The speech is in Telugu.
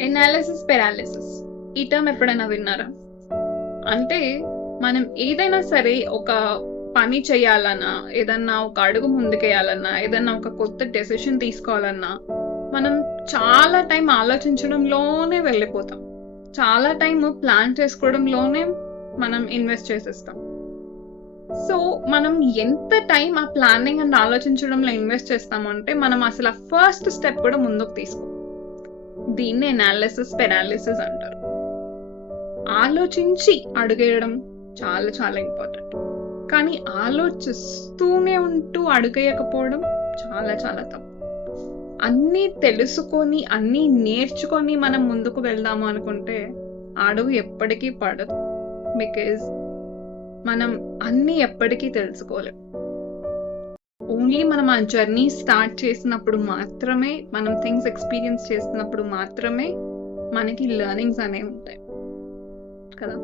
ఎనాలిసిస్ పెరాలిసిస్ ఈ టర్మ్ ఎప్పుడైనా విన్నారా? అంటే మనం ఏదైనా సరే ఒక పని చేయాలన్నా, ఏదన్నా ఒక అడుగు ముందుకేయాలన్నా, ఏదన్నా ఒక కొత్త డెసిషన్ తీసుకోవాలన్నా, మనం చాలా టైం ఆలోచించడంలోనే వెళ్ళిపోతాం. చాలా టైం ప్లాన్ చేసుకోవడంలోనే మనం ఇన్వెస్ట్ చేసేస్తాం. సో మనం ఎంత టైం ఆ ప్లానింగ్ అండ్ ఆలోచించడంలో ఇన్వెస్ట్ చేస్తామంటే మనం అసలు ఆ ఫస్ట్ స్టెప్ కూడా ముందుకు తీసుకోం. దీన్ని ఎనాలిసిస్ పెరాలిసిస్ అంటారు. ఆలోచించి అడుగేయడం చాలా చాలా ఇంపార్టెంట్. కానీ ఆలోచిస్తూనే ఉంటూ అడుగేయకపోవడం చాలా చాలా తప్పు. అన్నీ తెలుసుకొని, అన్నీ నేర్చుకొని మనం ముందుకు వెళ్దాము అనుకుంటే అడుగు ఎప్పటికీ పడదు. బికాజ్ మనం అన్నీ ఎప్పటికీ తెలుసుకోలేం. ఓన్లీ మనం ఆ జర్నీ స్టార్ట్ చేసినప్పుడు మాత్రమే, మనం థింగ్స్ ఎక్స్పీరియన్స్ చేసినప్పుడు మాత్రమే మనకి లెర్నింగ్స్ అనేవి ఉంటాయి కదా.